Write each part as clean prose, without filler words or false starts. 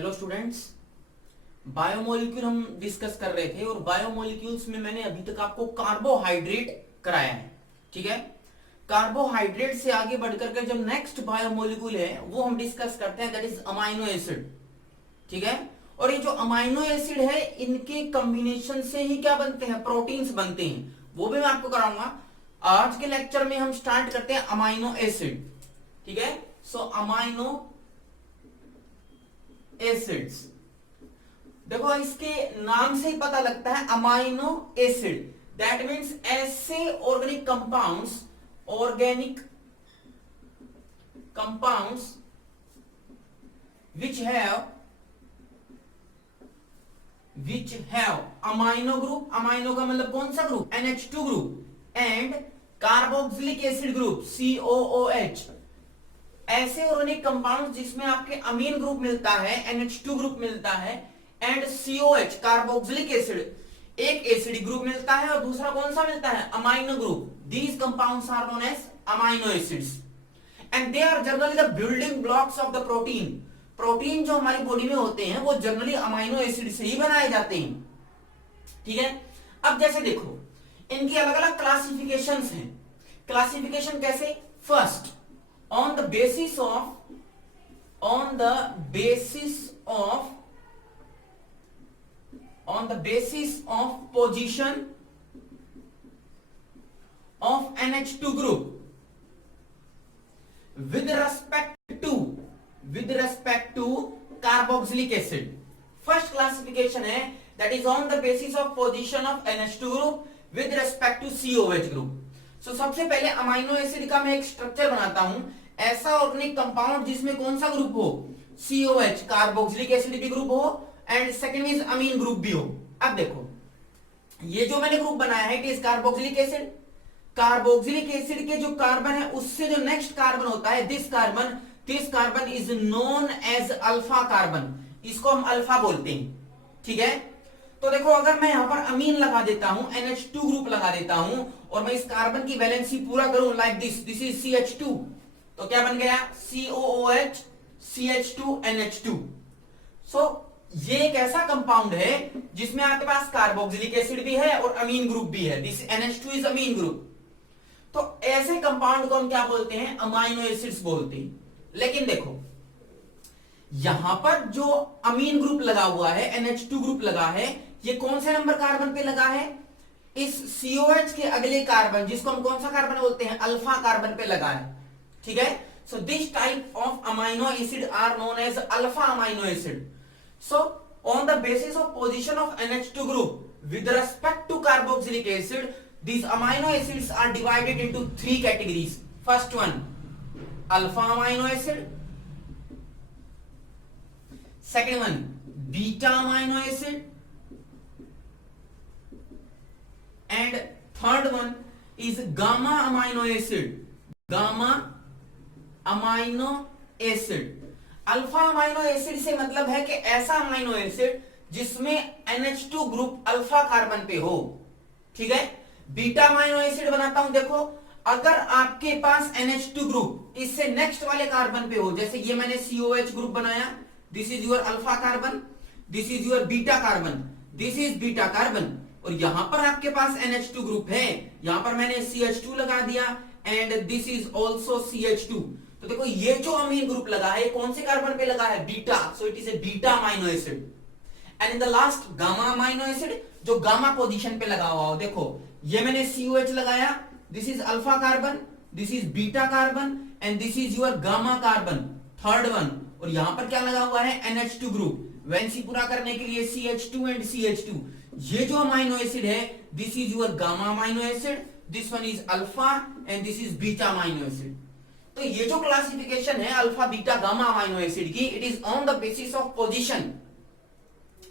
Hello students. Biomolecule हम discuss कर रहे थे और बायोमोलिक्यूल्स में मैंने अभी तक आपको कार्बोहाइड्रेट कराया है। ठीक है, कार्बोहाइड्रेट से आगे बढ़कर के जो नेक्स्ट बायोमोलिक्यूल है वो हम डिस्कस करते हैं, दैट इज अमाइनो एसिड। ठीक है, और ये जो अमाइनो एसिड है इनके कॉम्बिनेशन से ही क्या बनते हैं, प्रोटीन्स बनते हैं, वो भी मैं आपको कराऊंगा। आज के लेक्चर में हम स्टार्ट करते हैं अमाइनो एसिड। ठीक है, सो अमाइनो एसिड्स, देखो इसके नाम से ही पता लगता है अमाइनो एसिड, दैट मीन्स ऐसे organic compounds which have amino group, amino का मतलब कौन सा group, NH2 group, and carboxylic acid group COOH। ऐसे ऑर्गेनिक कंपाउंड जिसमें आपके अमीन ग्रुप मिलता है, NH2 ग्रुप मिलता है, एंड COH कार्बोक्सिलिक एसिड, एक एसिडिक ग्रुप मिलता है और दूसरा कौन सा मिलता है, amino group. These compounds are known as amino acids and they are generally the building blocks of the protein. Protein जो हमारी बॉडी में होते हैं वो जनरली अमाइनो एसिड से ही बनाए जाते हैं। ठीक है, अब जैसे देखो इनकी अलग अलग क्लासिफिकेशंस हैं। क्लासिफिकेशन कैसे, first on the basis of position of NH2 group with respect to carboxylic acid। First classification है that is on the basis of position of NH2 group with respect to COH group। सो सबसे पहले amino acid का मैं एक structure बनाता हूं, ऐसा organic compound जिसमें कौन सा ग्रुप हो, COH कार्बोक्सिलिक एसिड भी ग्रुप हो and second means amine group भी हो। अब देखो ये जो मैंने ग्रुप बनाया है it is carboxylic acid. Carboxylic acid के जो कार्बन है उससे जो नेक्स्ट कार्बन होता है this carbon is known as alpha carbon, इसको हम अल्फा बोलते हैं। ठीक है, तो देखो अगर मैं यहां पर अमीन लगा देता हूं, NH2 ग्रुप लगा देता हूं और मैं इस कार्बन की वैलेंसी पूरा करूं लाइक दिस इज CH2, तो क्या बन गया, COOH CH2 NH2। सो ये एक ऐसा कंपाउंड है जिसमें आपके पास कार्बोक्सिलिक एसिड भी है और अमीन ग्रुप भी है, this NH2 is Amin group. तो ऐसे कंपाउंड को हम क्या बोलते हैं, अमाइनो एसिड्स बोलते हैं। लेकिन देखो यहां पर जो अमीन ग्रुप लगा हुआ है, NH2 ग्रुप लगा है, ये कौन से नंबर कार्बन पे लगा है, इस COH के अगले कार्बन जिसको हम कौन सा कार्बन बोलते हैं, अल्फा कार्बन पे लगा है। ठीक है, so this type of amino acid are known as alpha amino acid. So on the basis of position of NH2 group with respect to carboxylic acid these amino acids are divided into three categories। first one alpha amino acid, second one beta amino acid, and third one is gamma amino acid। gamma amino acid, alpha amino acid से मतलब है कि ऐसा amino acid जिसमें NH2 group alpha carbon पे हो। ठीक है, बीटा अमाइनो एसिड बनाता हूं, देखो अगर आपके पास NH2 ग्रुप इससे नेक्स्ट वाले कार्बन पे हो, जैसे ये मैंने COH ग्रुप बनाया, this is your alpha carbon, this is your beta carbon, this is beta carbon, और यहां पर आपके पास NH2 ग्रुप है, यहां पर मैंने CH2 लगा दिया and this is also CH2। तो देखो ये जो अमीन ग्रुप लगा है कौन से कार्बन पे लगा है, beta, so it is a beta amino acid. And in the last gamma amino acid, जो गामा पोजीशन पे लगा हुआ हो, देखो ये मैंने COH लगाया, this is alpha carbon, this is beta carbon and this is your gamma carbon, third one, और यहां पर क्या लगा हुआ है, NH2 ग्रुप, वैलेंसी पूरा करने के लिए CH2 एंड CH2। ये जो अमाइनो एसिड है this is your gamma amino acid, this one is alpha and this is beta amino acid. तो ये जो क्लासिफिकेशन है alpha beta gamma amino acid की, it is on the basis of position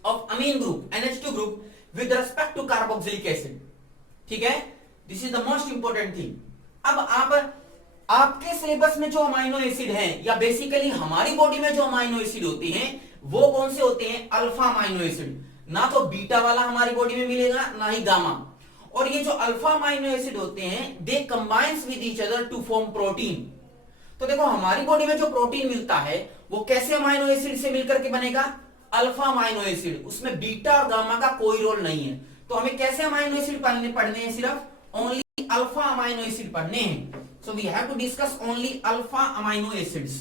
of amine group NH2 group with respect to carboxylic acid. ठीक है, this is the most important thing. अब आपके syllabus में जो अमाइनो एसिड है या basically हमारी बॉडी में जो अमाइनो एसिड होते हैं वो कौन से होते हैं, अल्फा अमाइनो एसिड। ना तो बीटा वाला हमारी बॉडी में मिलेगा ना ही गामा। और ये जो अल्फा अमाइनो एसिड होते हैं they combines with each other to form protein. तो देखो हमारी बॉडी में जो प्रोटीन मिलता है वो कैसे अमाइनो एसिड से मिलकर के बनेगा? Alpha amino acid. उसमें बीटा और गामा का कोई रोल नहीं है। तो हमें कैसे अमाइनो एसिड पढ़ने हैं? सिर्फ ओनली अल्फा अमाइनो एसिड पढ़ने हैं। So we have to discuss only alpha amino acids.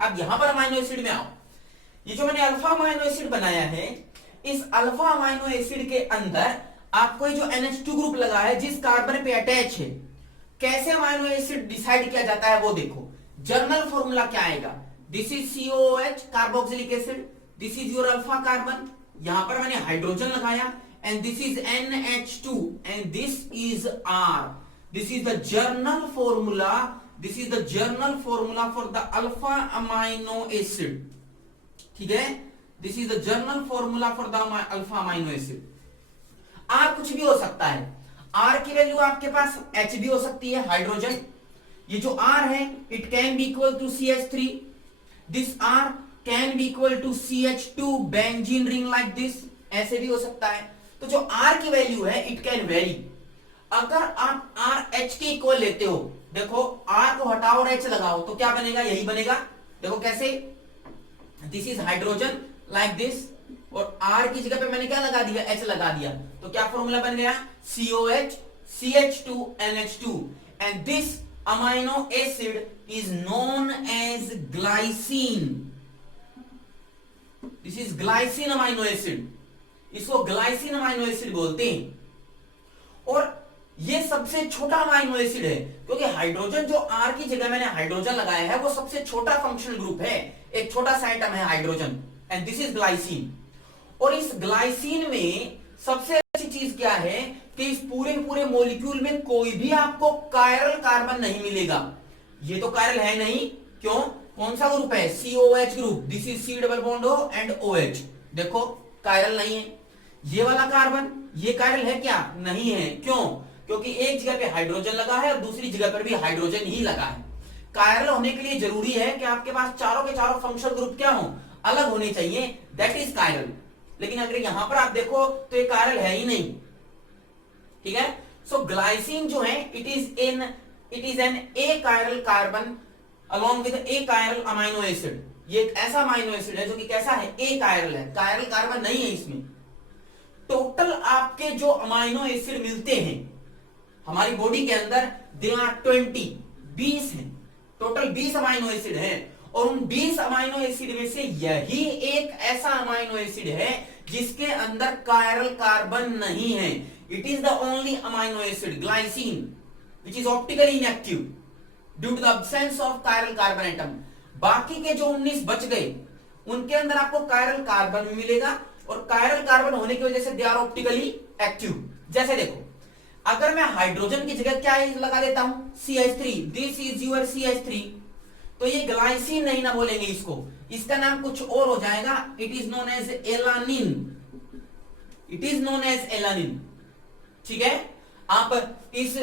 अब यहां पर अमाइनो एसिड में आओ। ये जो मैंने अल्फा अमाइनो एसिड बनाया है, इस अल्फा अमाइनो एसिड के अंदर आपको ये जो NH2 ग्रुप लगा है जिस कार्बन पे अटैच है, कैसे अमाइनो एसिड डिसाइड किया जाता है वो देखो। जर्नल फॉर्मूला क्या आएगा? This is COOH carboxylic acid, this is your alpha carbon, यहां पर मैंने हाइड्रोजन लगाया, and this is NH2 and this is R। This is the journal formula, this is the journal formula for the alpha amino acid. ठीक है, this is the journal formula for the alpha amino acid. R कुछ भी हो सकता है। R की value आपके पास H भी हो सकती है, हाइड्रोजन। ये जो R है, it can be equal to CH3, this R can be equal to CH2 benzene ring like this, ऐसे भी हो सकता है। तो जो R की वैल्यू है, इट कैन वेरी। अगर आप R H के इक्वल लेते हो, देखो R को हटाओ और H लगाओ तो क्या बनेगा? यही बनेगा। देखो कैसे, this is hydrogen like this, और R की जगह पे मैंने क्या लगा दिया? H लगा दिया। तो क्या फॉर्मूला बन गया? COH CH2 NH2, and this amino acid is known as glycine. This is glycine amino acid, इसको ग्लाइसिन अमाइनो एसिड बोलते हैं। और ये सबसे छोटा अमाइनो एसिड है, क्योंकि हाइड्रोजन जो R की जगह मैंने हाइड्रोजन लगाया है वो सबसे छोटा फंक्शनल ग्रुप है, एक छोटा सा एटम है hydrogen, and this is glycine. और इस ग्लाइसिन में सबसे अच्छी चीज क्या है कि इस पूरे पूरे मॉलिक्यूल में कोई भी आपको कायरल कार्बन नहीं मिलेगा। ये तो कायरल है नहीं, क्यों? कौन सा ग्रुप है? COH group, this is C double bond O and OH। देखो कायरल नहीं है। ये वाला कार्बन, ये कायरल है क्या? नहीं है। क्यों? क्योंकि एक जगह पे हाइड्रोजन लगा है और दूसरी जगह पर भी हाइड्रोजन ही लगा है। कायरल होने के लिए जरूरी है कि आपके पास चारों के चारों फंक्शनल ग्रुप क्या हो? अलग होने चाहिए, दैट इज कायरल। लेकिन अगर यहां पर आप देखो तो ये कायरल है ही नहीं। ठीक है, सो ग्लाइसिन जो है, it is an achiral carbon along with achiral amino acid. ये एक ऐसा अमाइनो एसिड है जो कि कैसा है? ए कायरल है, कायरल कार्बन नहीं है इसमें। टोटल आपके जो अमाइनो एसिड मिलते हैं हमारी बॉडी के अंदर, दे आर 20 है, टोटल 20 अमाइनो एसिड है। और उन 20 अमाइनो एसिड में से यही एक ऐसा अमाइनो एसिड है जिसके अंदर कायरल कार्बन नहीं है। It is the only amino acid glycine which is optically inactive due to the absence of chiral carbon atom. बाकी के जो 19 बच गए उनके अंदर आपको कायरल कार्बन भी मिलेगा, और कायरल कार्बन होने की वजह से दे आर ऑप्टिकली एक्टिव। जैसे देखो, अगर मैं हाइड्रोजन की जगह क्या लगा देता हूं? CH3, this is your CH3, तो ये ग्लाइसिन नहीं ना बोलेंगे इसको, इसका नाम कुछ और हो जाएगा। It is known as alanine, it is known as alanine. ठीक है, आप इस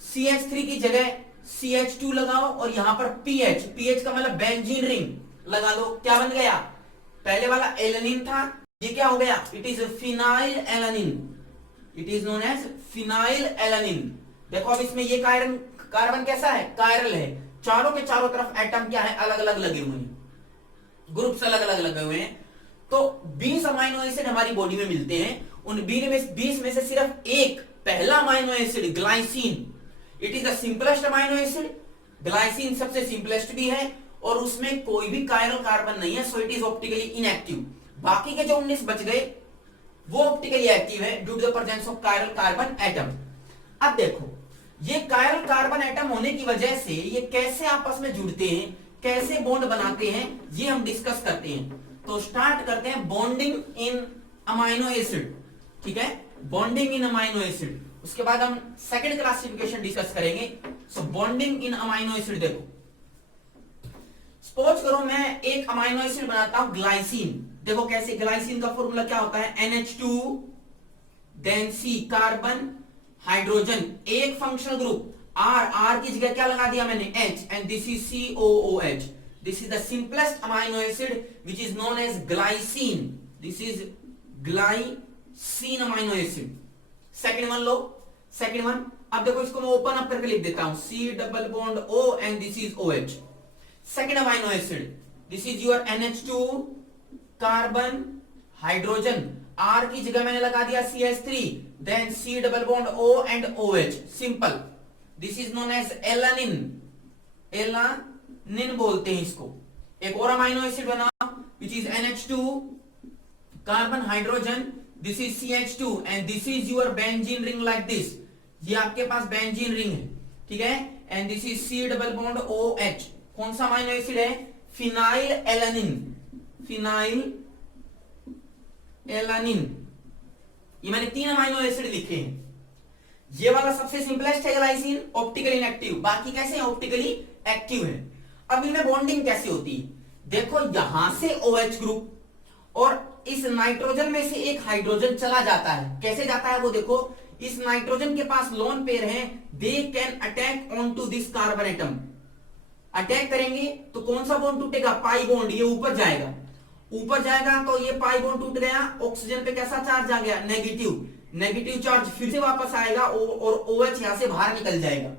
CH3 की जगह CH2 लगाओ और यहां पर PH का मतलब बेंजीन रिंग लगा दो, क्या बन गया? पहले वाला एलानिन था, ये क्या हो गया? It is phenylalanine, it is known as phenylalanine. देखो अब इसमें ये कार्बन कैसा है? कायरल है। चारों के चारों तरफ एटम क्या है? अलग अलग लगे हुए हैं, ग्रुप्स अलग अलग लगे हुए हैं। तो 20 अमाइनो एसिड हमारी बॉडी में मिलते हैं। उन 20 में से सिर्फ एक पहला amino acid glycine, it is the simplest amino acid. Glycine सबसे सिंपलेस्ट भी है और उसमें कोई भी कायरल कार्बन नहीं है, so it is optically inactive. बाकी के जो 19 बच गए वो ऑप्टिकली एक्टिव है due to the presence of chiral carbon atom. अब देखो, ये कायरल कार्बन एटम होने की वजह से ये कैसे आपस में जुड़ते हैं, कैसे बॉन्ड बनाते हैं, ये हम डिस्कस करते हैं। तो स्टार्ट करते हैं बॉन्डिंग इन अमाइनो एसिड। ठीक है, बॉन्डिंग इन अमाइनो एसिड, उसके बाद हम सेकंड क्लासिफिकेशन डिस्कस करेंगे। सो बॉन्डिंग इन अमाइनो एसिड, देखो सपोज करो मैं एक अमाइनो एसिड बनाता हूं ग्लाइसिन। देखो कैसे, ग्लाइसिन का फॉर्मूला क्या होता है? NH2 then C carbon hydrogen, एक फंक्शनल ग्रुप R की जगह क्या लगा दिया मैंने? H, and this is COOH। This is the simplest amino acid which is known as glycine, this is glycine amino acid. Second one लो, second one. अब देखो इसको मैं ओपन अप करके लिख देता हूं, C double bond O and this is OH। Second amino acid this is your NH2 carbon hydrogen, R की जगह मैंने लगा दिया CH3, then C double bond O and OH, simple. This is known as alanine, alanine बोलते हैं इसको। एक और अमाइनो एसिड बना which is NH2 carbon hydrogen, this is CH2 and this is your benzene ring like this, ये आपके पास benzene ring है, ठीक है। And this is C double bond OH, कौन सा अमाइनो एसिड है? Phenyl alanine, phenyl alanine. ये मैंने 3 अमाइनो एसिड लिखे हैं। ये वाला सबसे सिंपलेस्ट है ग्लाइसिन, ऑप्टिकली इनएक्टिव, बाकी कैसे हैं? ऑप्टिकली एक्टिव है। अब इनमें बॉन्डिंग कैसे होती है? देखो यहां से OH ग्रुप और इस नाइट्रोजन में से एक हाइड्रोजन चला जाता है, कैसे जाता है वो देखो। इस नाइट्रोजन के पास लोन पेयर है, they can attack on to this carbon atom, attack करेंगे तो कौन सा बॉन्ड टूटेगा? पाई बॉन्ड, ये ऊपर जाएगा, ऊपर जाएगा तो ये पाई बॉन्ड टूट गया, ऑक्सीजन पे कैसा चार्ज आ गया? नेगेटिव, नेगेटिव चार्ज फिर से वापस आएगा और OH यहां से बाहर निकल जाएगा।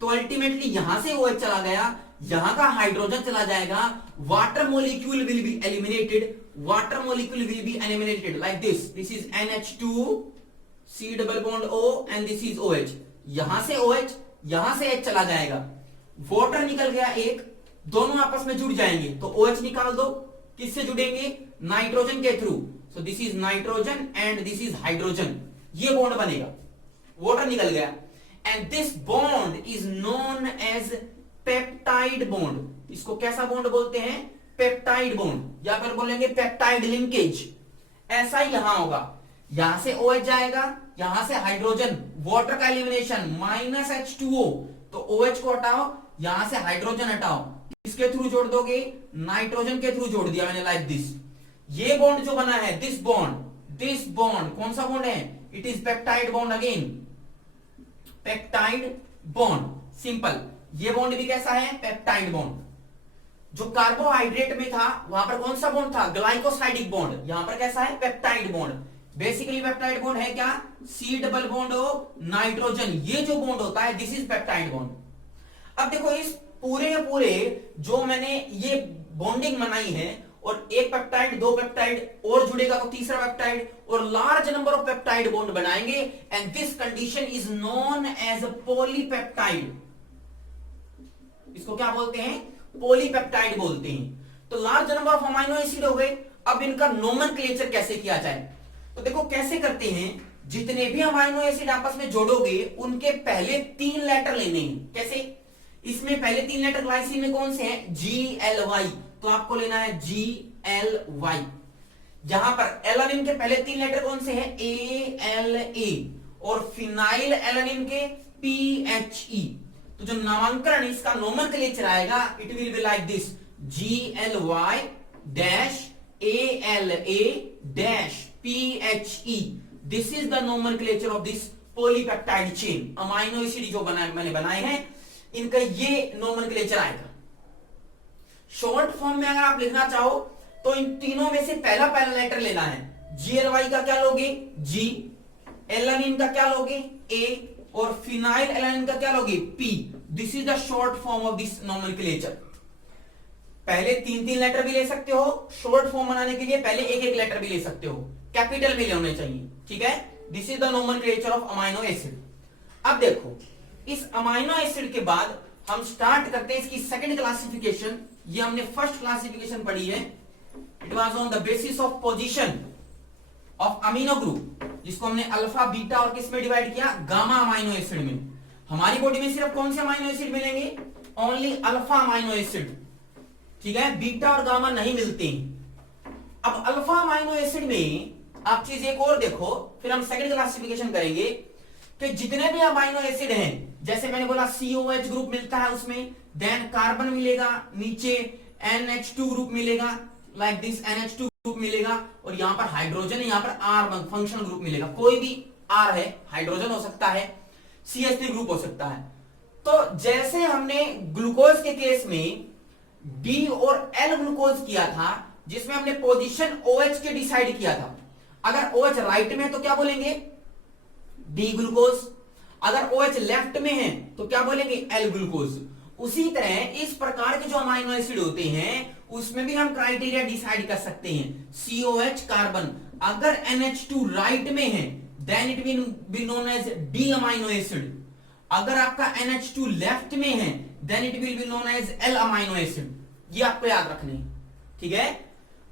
तो अल्टीमेटली यहां से OH चला गया, यहां का हाइड्रोजन चला जाएगा, water molecule will be eliminated, water molecule will be eliminated like this, this is NH2 C double bond O and this is OH, यहां से OH, यहां से H चला जाएगा, वाटर निकल गया एक, दोनों आपस में जुड़ जाएंगे तो OH निकाल दो, किससे जुड़ेंगे? नाइट्रोजन के through, so this is nitrogen and this is hydrogen, ये बॉन्ड बनेगा, वाटर निकल गया, and this bond is known as peptide bond. इसको कैसा बॉन्ड बोलते हैं? पेप्टाइड बॉन्ड, या फिर बोलेंगे पेप्टाइड लिंकेज। ऐसा ही यहां होगा, यहां से OH जाएगा, यहां से हाइड्रोजन, वाटर का एलिमिनेशन, -H2O, तो OH को हटाओ, यहां से हाइड्रोजन हटाओ, किसके थ्रू जोड़ दोगे? नाइट्रोजन के थ्रू जोड़ दिया मैंने लाइक दिस। ये बॉन्ड जो बना है, दिस बॉन्ड कौन सा बॉन्ड है? It is peptide bond, again peptide bond, simple. ये बॉन्ड भी कैसा है? Peptide bond. जो कार्बोहाइड्रेट में था वहां पर कौन सा बॉन्ड था? ग्लाइकोसाइडिक बॉन्ड, यहां पर कैसा है? Peptide bond. Basically peptide bond है क्या? C double bond O nitrogen, ये जो बॉन्ड होता है दिस इज पेप्टाइड बॉन्ड। अब देखो इस पूरे के पूरे जो मैंने ये बॉन्डिंग बनाई है, और एक पेप्टाइड, 2 पेप्टाइड और जुड़ेगा तो तीसरा पेप्टाइड, और large number of peptide bond बनाएंगे, and this condition is known as polypeptide. इसको क्या बोलते हैं? पॉलीपेप्टाइड बोलते हैं। तो large number of amino acid हो गए। अब इनका नोमेनक्लेचर कैसे किया जाए? तो देखो कैसे करते हैं, जितने भी अमाइनो एसिड आपस में जोड़ोगे उनके पहले 3 लेटर लेने हैं। कैसे? इसमें पहले 3 लेटर ग्लाइसिन में कौन से हैं? GLY, तो आपको लेना है GLY। यहां पर एलानिन के पहले 3 लेटर कौन से हैं? ALA, और फिनाइल एलानिन के PHE। तो जो नामांकन इसका नोमेनक्लेचर आएगा, it will be like this, GLY dash ALA dash PHE। This is the nomenclature of this polypeptide chain. Amino acid जो मैंने बनाए हैं, इनका ये नोमेनक्लेचर आएगा। शॉर्ट फॉर्म में अगर आप लिखना चाहो तो इन तीनों में से पहला लेटर लेना है। GLY का क्या लोगे? G, एलानिन का क्या लोगे? A, और फिनाइल एलानिन का क्या लोगे? P। This is the short form of this nomenclature. पहले 3 लेटर भी ले सकते हो, शॉर्ट फॉर्म बनाने के लिए पहले एक लेटर भी ले सकते हो, कैपिटल में होने चाहिए, ठीक है। This is the nomenclature of amino acid. अब देखो इस अमाइनो एसिड के बाद हम स्टार्ट करते हैं इसकी सेकंड क्लासिफिकेशन। ये हमने फर्स्ट क्लासिफिकेशन पढ़ी है, it was on the basis of position of amino group, जिसको हमने अल्फा, बीटा और किस में डिवाइड किया? गामा अमाइनो एसिड में। हमारी बॉडी में सिर्फ कौन से अमाइनो एसिड मिलेंगे? ओनली अल्फा अमाइनो एसिड, ठीक है, बीटा और गामा नहीं मिलते। अब अल्फा अमाइनो एसिड में आप चीज एक और देखो, फिर हम सेकंड क्लासिफिकेशन करेंगे कि जितने भी अमाइनो एसिड हैं, जैसे मैंने बोला COH ग्रुप मिलता है उसमें, देन कार्बन मिलेगा, नीचे NH2 ग्रुप मिलेगा, लाइक दिस NH2 ग्रुप मिलेगा, और यहां पर हाइड्रोजन है, यहां पर R फंक्शनल ग्रुप मिलेगा। कोई भी R है, हाइड्रोजन हो सकता है, CH3 ग्रुप हो सकता है। तो जैसे हमने ग्लूकोज के केस में D और L ग्लूकोज किया था, जिसमें हमने पोजीशन OH के डिसाइड किया था। अगर OH राइट में तो क्या बोलेंगे? D glucose. अगर OH लेफ्ट में है तो क्या बोलेंगे? L glucose. उसी तरह इस प्रकार के जो अमाइनो एसिड होते हैं उसमें भी हम क्राइटेरिया डिसाइड कर सकते हैं। COH कार्बन, अगर NH2 राइट में है then it will be known as D amino acid, अगर आपका NH2 लेफ्ट में है then it will be known as L amino acid. ये आपको याद रखने हैं, ठीक है।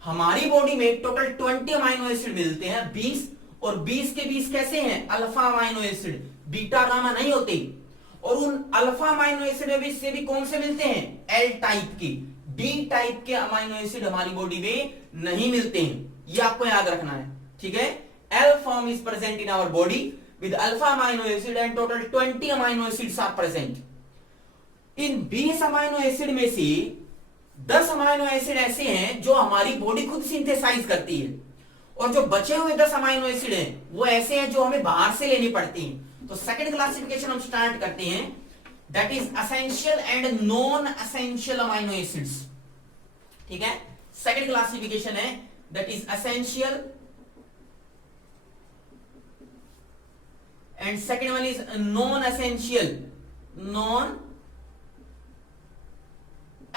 हमारी बॉडी में टोटल 20 अमाइनो एसिड मिलते हैं, 20, और 20 के 20 कैसे हैं? Alpha amino acid, beta gamma नहीं होते। और उन अल्फा अमाइनो एसिड में से भी कौन से मिलते हैं? एल टाइप के। डी टाइप के अमाइनो एसिड हमारी बॉडी में नहीं मिलते हैं, ये आपको याद रखना है, ठीक है। L form is present in our body with alpha amino acid and total 20 amino acids are present. इन 20 अमाइनो एसिड में से 10 अमाइनो एसिड ऐसे हैं जो हमारी बॉडी खुद सिंथेसाइज करती है, और जो बचे हुए 10 अमाइनो एसिड हैं वो ऐसे हैं जो हमें बाहर से लेनी पड़ती हैं। तो सेकंड क्लासिफिकेशन हम स्टार्ट करते हैं, that is essential and non essential amino acids, ठीक है। सेकंड क्लासिफिकेशन है that is essential and second one is non essential, non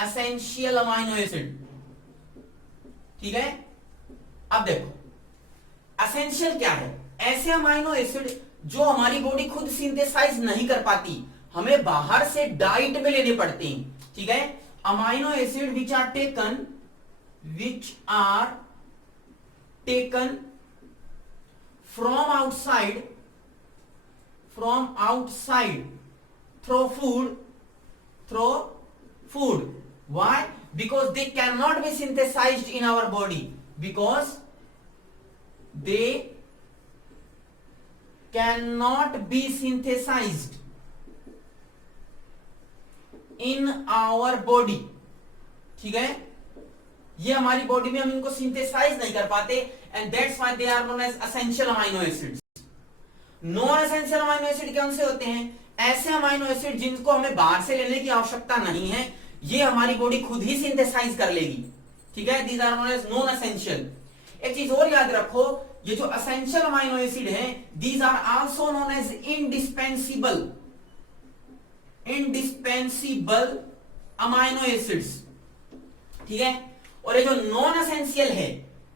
essential amino acid, ठीक है। अब देखो एसेंशियल क्या है? ऐसे अमाइनो एसिड जो हमारी बॉडी खुद सिंथेसाइज नहीं कर पाती, हमें बाहर से डाइट में लेने पड़ते हैं, ठीक है। Amino acid which are taken from outside through food, why? Because they cannot be synthesized in our body, because they cannot be synthesized in our body, ठीक है। ये हमारी बॉडी में हम इनको सिंथेसाइज नहीं कर पाते, and that's why they are known as essential amino acids. Non essential amino acid कौन से होते हैं? ऐसे अमाइनो एसिड जिनको हमें बाहर से लेने की आवश्यकता नहीं है, ये हमारी बॉडी खुद ही सिंथेसाइज कर लेगी, ठीक है। These are known as non essential. एक चीज और याद रखो, ये जो एसेंशियल अमाइनो एसिड है these are also known as indispensable amino acids, ठीक है। और ये जो नॉन एसेंशियल है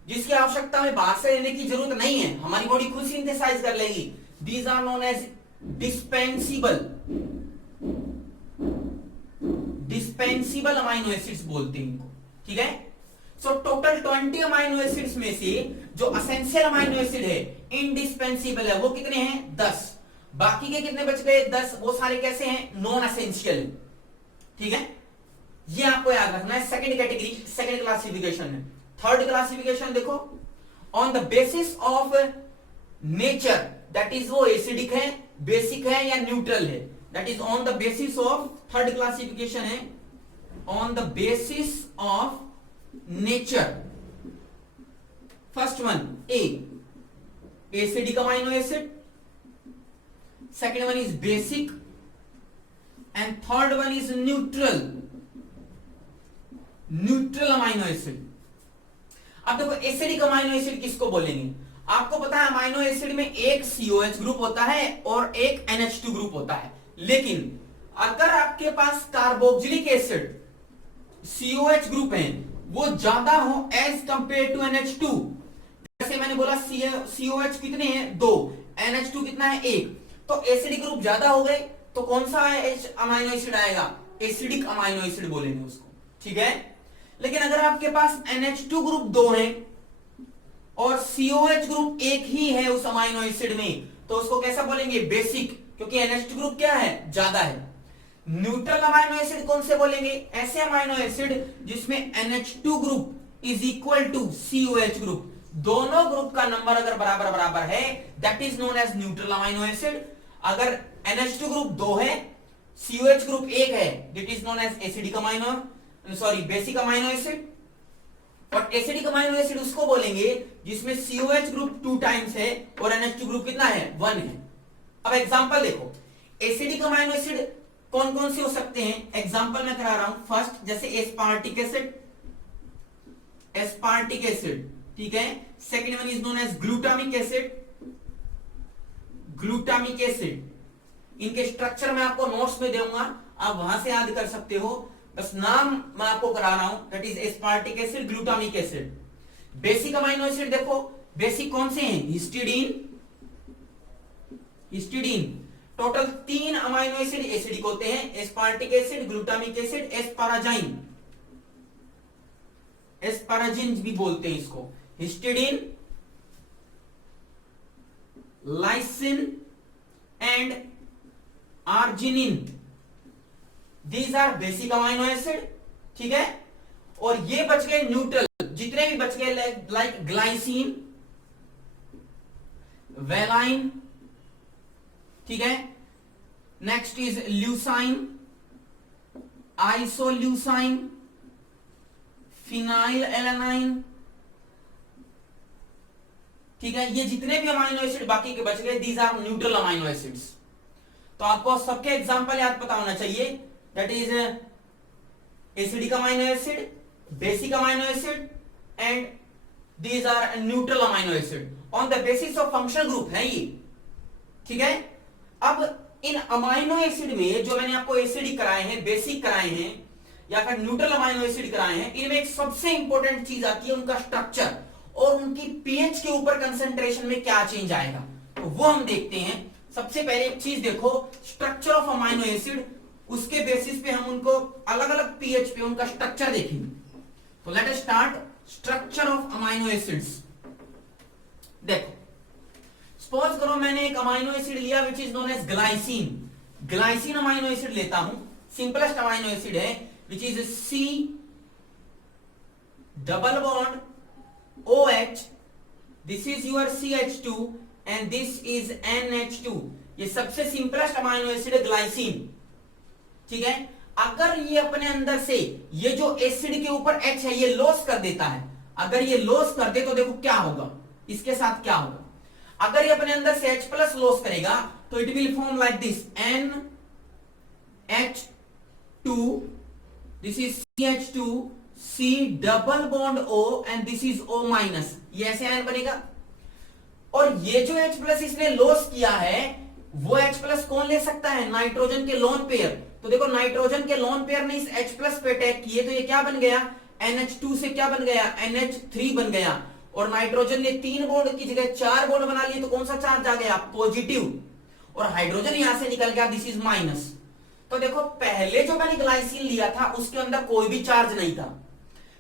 जिसकी आवश्यकता हमें बाहर से लेने की जरूरत नहीं है, हमारी बॉडी खुद सिंथेसाइज कर लेगी, these are known as dispensable amino acids बोलते हैं इनको, ठीक है। सो टोटल 20 अमाइनो एसिड्स में से जो एसेंशियल अमाइनो एसिड है, इंडिस्पेंसिबल है, वो कितने हैं? 10। बाकी के कितने बच गए? 10। वो सारे कैसे हैं? नॉन एसेंशियल, ठीक है। ये आपको याद रखना है सेकंड कैटेगरी, सेकंड क्लासिफिकेशन में। थर्ड क्लासिफिकेशन देखो, on the basis of nature, that is वो एसिडिक है, बेसिक है या न्यूट्रल है, that is on the basis of, third classification है on the basis of nature. First one a, acidic amino acid, second one is basic, and third one is neutral amino acid. अब देखो acidic amino acid किसको बोलेंगे? आपको पता है amino acid में एक COH ग्रुप होता है और एक NH2 ग्रुप होता है, लेकिन अगर आपके पास कार्बोक्सिलिक एसिड COH ग्रुप है वो ज्यादा हो एज कंपेयर टू NH2, जैसे मैंने बोला COH कितने हैं? 2, NH2 कितना है? 1, तो एसिडिक ग्रुप ज्यादा हो गए तो कौन सा अमाइनो एसिड आएगा? एसिडिक अमाइनो एसिड बोलेंगे उसको, ठीक है। लेकिन अगर आपके पास NH2 ग्रुप 2 है और COH ग्रुप 1 ही है उस अमाइनो एसिड में, तो उसको कैसा बोलेंगे? बेसिक, क्योंकि NH2 ग्रुप क्या है? ज्यादा है। न्यूट्रल अमाइनो एसिड कौन से बोलेंगे? ऐसे अमाइनो एसिड जिसमें NH2 group is equal to COH group, दोनों ग्रुप का नंबर अगर बराबर बराबर है, that is known as neutral amino acid. अगर NH2 ग्रुप 2 है, COH ग्रुप 1 है, that is known as acidic amino, sorry basic amino acid. और एसिडिक अमाइनो एसिड उसको बोलेंगे जिसमें COH ग्रुप 2 टाइम्स है और NH2 ग्रुप कितना है? 1 है। अब एग्जांपल देखो, एसिडिक अमाइनो एसिड कौन कौन से हो सकते हैं? एग्जांपल मैं करा रहा हूं। फर्स्ट जैसे एस्पार्टिक एसिड, ठीक है। Second one is known as glutamic acid. इनके स्ट्रक्चर मैं आपको नोट्स में दूंगा, आप वहां से याद कर सकते हो। बस नाम मैं आपको करा रहा हूं, that is aspartic acid, glutamic acid. Basic amino acid देखो, बेसिक कौन से हैं? Histidine, histidine. Total 3 amino acid acidic होते हैं, aspartic acid, glutamic acid, asparagine, asparagine भी बोलते हैं इसको। Histidine, lysine and arginine, these are basic amino acid, ठीक है। और ये बच गए न्यूट्रल, जितने भी बच गए लाइक ग्लाइसिन, वेलाइन, ठीक है। Next is Eleusine, आइसोल्यूसाइन, phenyl alanine, ठीक है। ये जितने भी अमाइनो एसिड बाकी के बच गए, these are neutral amino acids. तो आपको सबके एग्जांपल याद पता होना चाहिए, that is acidic amino acid, basic amino acid and these are neutral amino acid on the basis of functional group है ये, ठीक है। अब इन अमाइनो एसिड में जो मैंने आपको एसिडिक कराए हैं, बेसिक कराए हैं या फिर न्यूट्रल अमाइनो एसिड कराए हैं, इनमें एक सबसे इंपॉर्टेंट चीज आती है उनका स्ट्रक्चर और उनकी पीएच के ऊपर कंसंट्रेशन में क्या चेंज आएगा, तो वो हम देखते हैं। सबसे पहले एक चीज देखो, स्ट्रक्चर ऑफ अमाइनो एसिड, उसके बेसिस पे हम उनको अलग अलग पीएच पे उनका स्ट्रक्चर देखेंगे। तो let us start structure of amino acids. देखो, सपोज करो मैंने एक अमाइनो एसिड लिया which is known as glycine, glycine amino acid लेता हूं, सिंपलेस्ट अमाइनो एसिड है which is C double bond OH, this is your CH2 and this is NH2। ये सबसे सिंपलेस्ट अमाइनो एसिड है ग्लाइसिन, ठीक है। अगर ये अपने अंदर से ये जो एसिड के ऊपर H है ये लॉस कर देता है, अगर ये लॉस कर दे तो देखो क्या होगा, इसके साथ क्या होगा। अगर ये अपने अंदर से H प्लस लॉस करेगा तो it will form like this NH2, this is CH2, C double bond O and this is O minus, ये ऐसे आयन बनेगा। और ये जो H प्लस इसने लॉस किया है वो H प्लस कौन ले सकता है? नाइट्रोजन के लोन पेयर। तो देखो नाइट्रोजन के लोन पेयर ने इस H प्लस पे अटैक किए तो ये क्या बन गया? NH2 से क्या बन गया? NH3 बन गया। और नाइट्रोजन ने 3 बॉन्ड की जगह 4 बॉन्ड बना लिए तो कौन सा चार्ज आ गया? पॉजिटिव। और हाइड्रोजन यहां से निकल गया, दिस इज माइनस। तो देखो पहले जो मैंने ग्लाइसिन लिया था उसके अंदर कोई भी चार्ज नहीं था,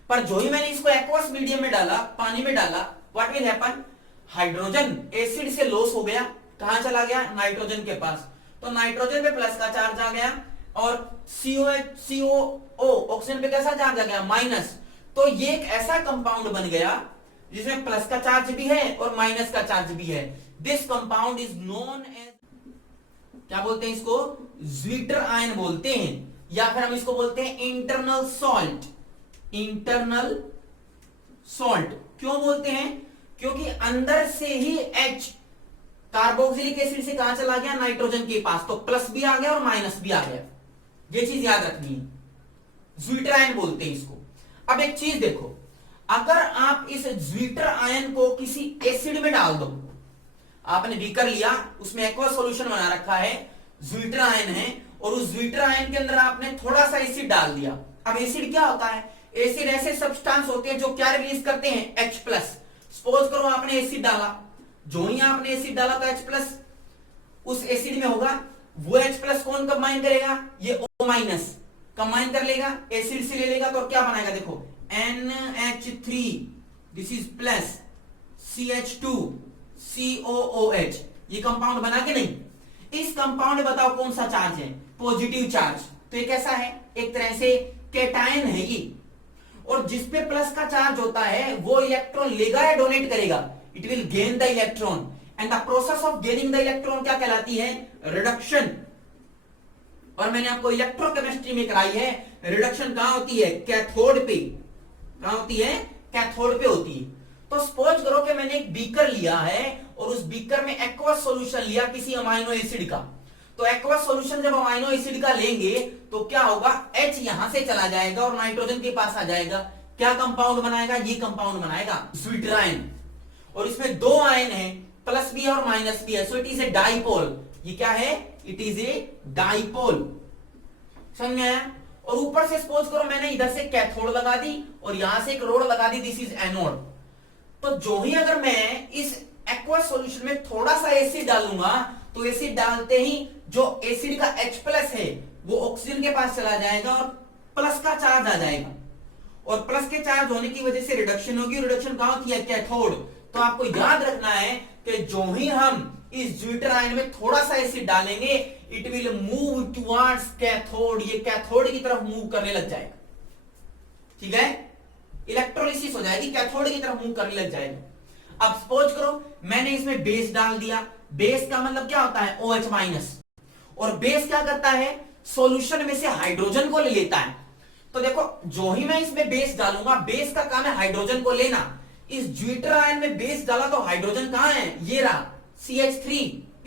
पर जो ही मैंने इसको एक्वस मीडियम में डाला, पानी में डाला, what will happen? Hydrogen acid से लॉस हो गया, कहां चला गया? नाइट्रोजन के पास। तो नाइट्रोजन पे प्लस का चार्ज आ गया और COO ऑक्सीजन पे कैसा चार्ज आ गया? माइनस। तो ये एक ऐसा कंपाउंड बन गया जिसमें प्लस का चार्ज भी है और माइनस का चार्ज भी है। This compound is known as, क्या बोलते हैं इसको? ज्वीटर आयन बोलते हैं, या फिर हम इसको बोलते हैं इंटरनल सॉल्ट। इंटरनल सॉल्ट क्यों बोलते हैं? क्योंकि अंदर से ही H कार्बोक्सिलिक एसिड से कहां चला गया? नाइट्रोजन के पास, तो प्लस भी आ गया और माइनस भी आ गया। ये चीज याद रखनी है, ज्वीटर आयन बोलते हैं इसको। अब एक चीज देखो, अगर आप इस ज्वीटर आयन को किसी एसिड में डाल दो, आपने बीकर लिया, उसमें एक्वा सॉल्यूशन बना रखा है, ज्वीटर आयन है, और उस ज्वीटर आयन के अंदर आपने थोड़ा सा एसिड डाल दिया। अब एसिड क्या होता है? एसिड ऐसे सब्सटेंस होते हैं जो क्या रिलीज करते हैं? H plus. सपोज करो आपने एसिड डाला, जो ही आपने एसिड डाला तो H प्लस उस एसिड में होगा, वो H प्लस कौन कंबाइन करेगा? ये O माइनस कंबाइन कर लेगा, एसिड से ले लेगा, तो क्या बनाएगा? देखो NH3, this is plus CH2, COOH। ये कंपाउंड बना के नहीं? इस कंपाउंड में बताओ कौन सा चार्ज है? Positive charge. तो ये कैसा है? एक तरह से कैटायन है ये, और जिसपे प्लस का चार्ज होता है वो इलेक्ट्रॉन लेगा या डोनेट करेगा? It will gain the electron, and the process of gaining the electron क्या कहलाती है? रिडक्शन। और मैंने आपको इलेक्ट्रोकेमिस्ट्री में कराई है, रिडक्शन कहां होती है? कैथोड पे। कहां होती है? कैथोड पे होती है। तो सपोज करो कि मैंने एक बीकर लिया है और उस बीकर में एक्वस सॉल्यूशन लिया किसी अमाइनो एसिड का। तो एक्वस सॉल्यूशन जब अमाइनो एसिड का लेंगे तो क्या होगा? H यहां से चला जाएगा और नाइट्रोजन के पास आ जाएगा। क्या कंपाउंड बनाएगा? ये कंपाउंड बनाएगा ज्वीटर आयन। और इसमें 2 आयन है, प्लस भी है और माइनस भी है, so it is a dipole. ये क्या है? It is a dipole. समझ में आया? और ऊपर से सपोज करो मैंने इधर से कैथोड लगा दी और यहां से एक रोड लगा दी, दिस इज एनोड। तो जो ही अगर मैं इस एक्वस सॉल्यूशन में थोड़ा सा एसिड डालूंगा तो एसिड डालते ही जो एसिड का H+ है वो ऑक्सीजन के पास चला जाएगा और प्लस का चार्ज आ जाएगा, और प्लस के चार्ज होने की वजह से रिडक्शन होगी। रिडक्शन कहां होती है? कैथोड। तो आपको याद रखना है कि जो ही हम इस ज्यूटर आयन में थोड़ा सा एसिड डालेंगे it will move towards cathode, ये कैथोड की तरफ मूव करने लग जाएगा। ठीक है, इलेक्ट्रोलिसिस हो जाएगी, कैथोड की तरफ मूव करने लग जाएगा। अब सपोज करो मैंने इसमें बेस डाल दिया। बेस का मतलब क्या होता है? OH-, और बेस क्या करता है? सॉल्यूशन में से हाइड्रोजन को ले लेता है। तो देखो जो ही मैं इसमें बेस डालूंगा, बेस का काम है हाइड्रोजन को लेना। इस ज्यूटर आयन में बेस डाला तो हाइड्रोजन कहां है? ये रहा CH3,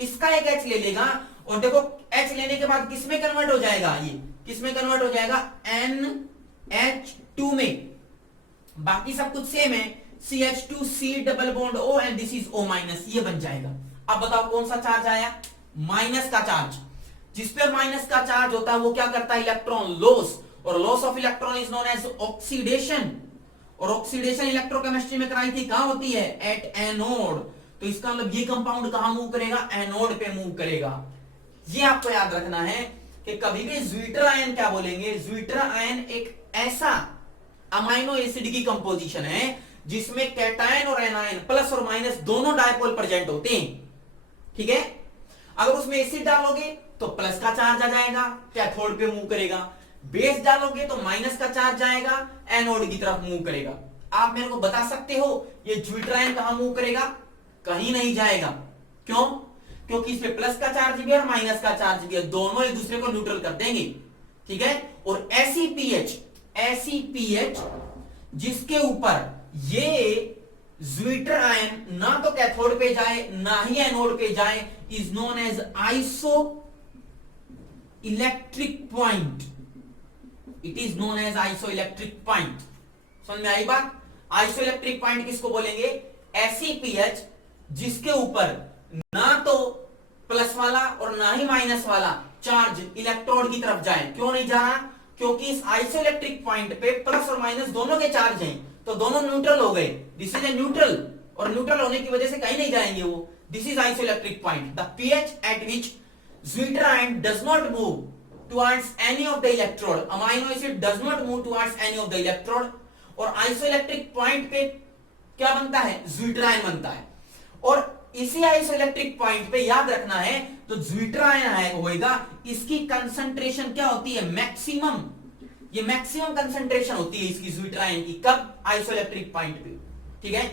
इसका एक H ले लेगा और देखो H लेने के बाद किसमें कन्वर्ट हो जाएगा? ये किसमें कन्वर्ट हो जाएगा? NH2 में। बाकी सब कुछ सेम है, CH2C double bond O and this is O-, ये बन जाएगा। अब बताओ कौन सा चार्ज आया? माइनस का चार्ज। जिस पे माइनस का चार्ज होता है वो क्या करता है? इलेक्ट्रॉन लॉस, और loss of electron is known as oxidation. और ऑक्सीडेशन इलेक्ट्रोकेमिस्ट्री में कराई थी, कहां होती है? At anode. तो इसका मतलब ये कंपाउंड कहां मूव करेगा? एनोड पे मूव करेगा। ये आपको याद रखना है कि कभी भी ज्यूटर आयन क्या बोलेंगे? ज्यूटर आयन एक ऐसा अमाइनो एसिड की कंपोजिशन है जिसमें कैटायन और एनायन प्लस और माइनस दोनों डायपोल प्रेजेंट होते हैं। ठीक है, अगर उसमें एसिड डालोगे तो प्लस का चार्ज आ जाएगा, कैथोड पे मूव करेगा। बेस डालोगे तो माइनस का चार्ज आएगा, एनोड की तरफ मूव करेगा। आप मेरे को बता सकते हो ये ज्यूटर आयन कहां मूव करेगा? कहीं नहीं जाएगा। क्यों? क्योंकि इसमें प्लस का चार्ज भी है और माइनस का चार्ज भी है, दोनों एक दूसरे को न्यूट्रल कर देंगे। ठीक है, और ऐसी पीएच जिसके ऊपर ये ज्यूटर आयन ना तो कैथोड पे जाए ना ही एनोड पे जाए is known as isoelectric point. It is known as isoelectric point. समझ में आई बात? आइसो इलेक्ट्रिक पॉइंट किसको बोलेंगे? ऐसी पीएच जिसके ऊपर ना तो प्लस वाला और ना ही माइनस वाला चार्ज इलेक्ट्रोड की तरफ जाए। क्यों नहीं जा रहा? क्योंकि इस आइसो इलेक्ट्रिक पॉइंट पे प्लस और माइनस दोनों के चार्ज हैं, तो दोनों न्यूट्रल हो गए। दिस इज ए न्यूट्रल, और न्यूट्रल होने की वजह से कहीं नहीं जाएंगे वो। This is iso electric point, the pH eight which zwitter ion does not move towards any of the electrode, amino acid does not move towards any of the electrode, और आइसोइलेक्ट्रिक पॉइंट पे क्या बनता है? Zwitter ion बनता है। और इसी isoelectric point पे याद रखना है तो ज्यूटर आयन होएगा, इसकी कंसंट्रेशन क्या होती है? मैक्सिमम। ये मैक्सिमम कंसंट्रेशन होती है इसकी ज्यूटर आयन की। कब? आइसोइलेक्ट्रिक पॉइंट पे। ठीक है,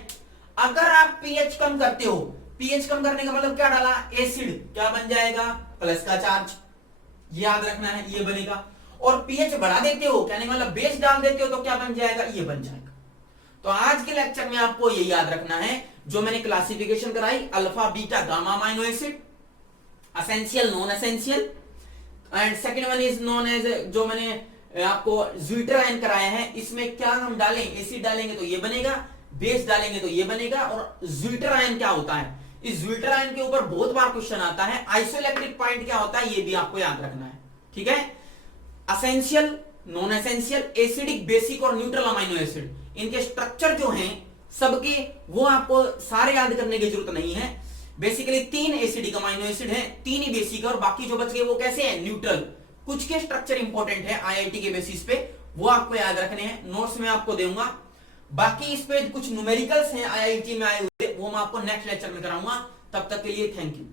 अगर आप पीएच कम करते हो, पीएच कम करने का मतलब क्या डाला? एसिड, क्या बन जाएगा? प्लस का चार्ज। याद रखना है, ये बनेगा। और पीएच बढ़ा देते हो, कहने का मतलब बेस डाल देते हो तो क्या बन जाएगा? ये बन जाएगा। तो आज के लेक्चर में आपको ये याद रखना है जो मैंने क्लासिफिकेशन कराई, alpha beta gamma amino acid, essential non essential, and second one is known as, जो मैंने आपको ज्यूटर आयन कराया है, इसमें क्या हम डालें? एसिड डालेंगे तो ये बनेगा, बेस डालेंगे तो ये बनेगा। और ज्यूटर आयन क्या होता है? इस ज्यूटर आयन के ऊपर बहुत बार क्वेश्चन आता है। आइसोइलेक्ट्रिक पॉइंट क्या होता है ये भी आपको याद रखना है। ठीक है, essential, non essential, acidic, basic और न्यूट्रल अमाइनो एसिड, इनके स्ट्रक्चर जो हैं सबके वो आपको सारे याद करने की जरूरत नहीं है। बेसिकली 3 एसिडिक अमाइनो एसिड हैं, 3 ही बेसिक और बाकी जो बच गए वो कैसे हैं? न्यूट्रल। कुछ के स्ट्रक्चर इंपॉर्टेंट है आईआईटी के बेसिस पे, वो आपको याद रखने हैं। नोट्स में आपको दूंगा। बाकी इस पे कुछ न्यूमेरिकल्स हैं आईआईटी में आए हुए, वो मैं आपको नेक्स्ट लेक्चर में कराऊंगा। तब तक के लिए थैंक यू।